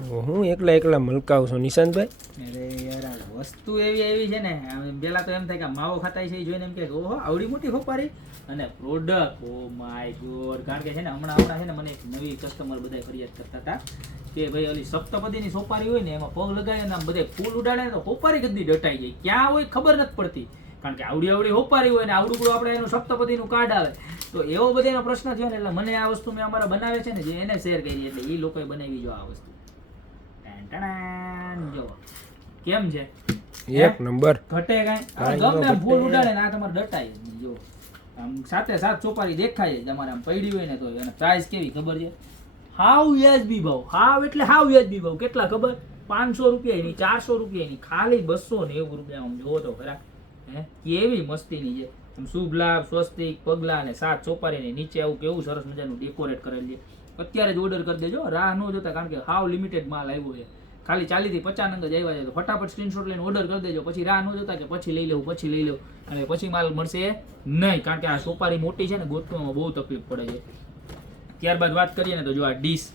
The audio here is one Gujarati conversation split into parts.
હું એકલા એકલા મલકાવું છું નિશાંતભાઈ. અરે યાર આ વસ્તુ એવી છે ને, પેલા તો એમ થાય કે માવો ખાતા છે એ જોઈને એમ કે ઓહો આવડી મોટી હોપારી, અને પ્રોડક્ટ ઓ માય ગોડ. કારણ કે છે ને હમણાં છે ને મને એક નવી કસ્ટમર બધા ફરિયાદ કરતા હતા કે ભાઈ ઓલી સપ્તપદીની સોપારી હોય ને એમાં પગ લગાડે ને આમ બધે ફૂલ ઉડાડે ને તો હોપારી કદી ડટાઈ જાય, ક્યાં હોય ખબર નથી પડતી. કારણ કે આવડી હોપારી હોય ને આવડું આપણે એનું સપ્તપદીનું કાર્ડ આવે, તો એવો બધાનો પ્રશ્ન થયો ને એટલે મને આ વસ્તુ મેં અમારા બનાવે છે ને જે એને શેર કરી, એટલે એ લોકોએ બનાવી જો આ વસ્તુ. જો કેમ છે, એક નંબર. ઘટે કાંઈ ગમે એમ ફૂલ ઉડાડે ને આ તમારે ડટાય જ નહીં. જો આમ સાથે સાત ચોપારી દેખાય જ તમારે આમ પડી હોય ને તો. અને પ્રાઇસ કેવી ખબર છે, હાવ વ્યાજબી ભાવ. હાવ એટલે હાવ વ્યાજબી ભાવ. કેટલા ખબર, 500 રૂપિયાની, 400 રૂપિયાની, ખાલી 290 રૂપિયા. આમ જોવો તો ખરા, હે કેવી મસ્તીની છે. આમ શુભ લાભ, સ્વસ્તિક, પગલા અને 7 ચોપારીની નીચે આવું કેવું સરસ મજાનું ડેકોરેટ કરેલી છે. અત્યારે જ ઓર્ડર કરી દેજો, રાહ ન જોતા. કારણ કે હાવ લિમિટેડ માલ આવ્યો છે, ખાલી 40 થી 50 નંગ જ આવ્યા છે. તો ફટાફટ સ્ક્રીનશોટ લઈને ઓર્ડર કરી દેજો, પછી રાહ ન જોતા કે પછી લઈ લઉં અને પછી માલ મળશે નહીં. કારણ કે આ સોપારી મોટી છે ને, ગોતવામાં બહુ તકલીફ પડે છે. ત્યારબાદ વાત કરીએ ને તો જો આ ડીશ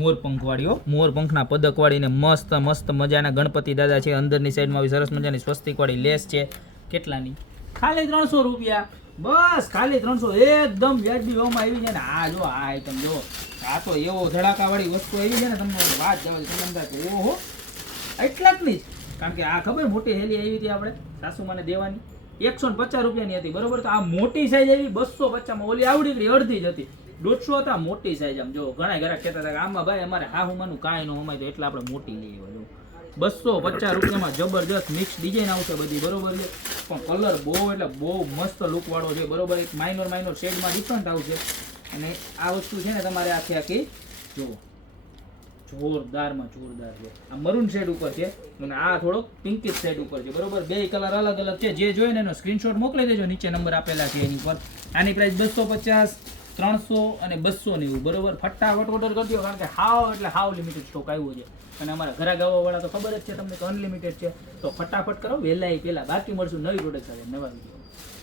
મોરપંખ વાળી હો, મોરપંખના પદક વાળીને મસ્ત મસ્ત મજાના ગણપતિ દાદા છે. અંદરની સાઈડમાં આવી સરસ મજાની સ્વસ્તિક વાળી લેસ છે. કેટલાની? ખાલી 300 રૂપિયા. બસ ખાલી 300, એકદમ વ્યાજબી ભાવમાં આવી છે ને. આ જો આ આઈટમ જો, આ તો એવો ધડાકા વાળી વસ્તુ આવી છે ને, તમને વાત જવા તમને એમ થાય કે ઓહો એટલા જ નહીં. કારણ કે આ ખબર મોટી હેલી આવી હતી આપણે સાસુમાને દેવાની, 150 રૂપિયાની હતી, બરોબર. તો આ મોટી સાઈઝ આવી 250માં. ઓલી આવડી અડધી જ હતી, 150 હતા મોટી સાઈઝ. આમ જો ઘણા ઘરા કહેતા હતા કે આમાં ભાઈ અમારે હાહુમાનું કાંઈ ન હમાય, તો એટલે આપણે મોટી લઈએ. જો 250 રૂપિયામાં જબરજસ્ત મિક્સ ડિઝાઇન આવશે બધી, બરોબર છે. પણ કલર બહુ એટલે બહુ મસ્ત લુક વાળો છે, બરોબર. એક માઇનોર શેડમાં ડિફરન્ટ આવશે. અને આ વસ્તુ છે ને તમારે આખી જુઓ જોરદારમાં જોરદાર છે. આ મરૂન શેડ ઉપર છે અને આ થોડોક પિંકિશ શેડ ઉપર છે, બરોબર. બે કલર અલગ અલગ છે. જે જોઈએ ને એનો સ્ક્રીનશોટ મોકલી દેજો, નીચે નંબર આપેલા છે એની પર. આની પ્રાઇસ 250, 300 અને 290, બરોબર. ફટાફટ ઓર્ડર કરજો, કારણ કે હાવ એટલે હાવ લિમિટેડ સ્ટોક આવ્યો છે. અને અમારા ઘરા ગાવાવાળા તો ખબર જ છે તમને કે અનલિમિટેડ છે. તો ફટાફટ કરો વહેલા પહેલા, બાકી મળશું નવી પ્રોડક્ટ સાથે નવા વિડીયો.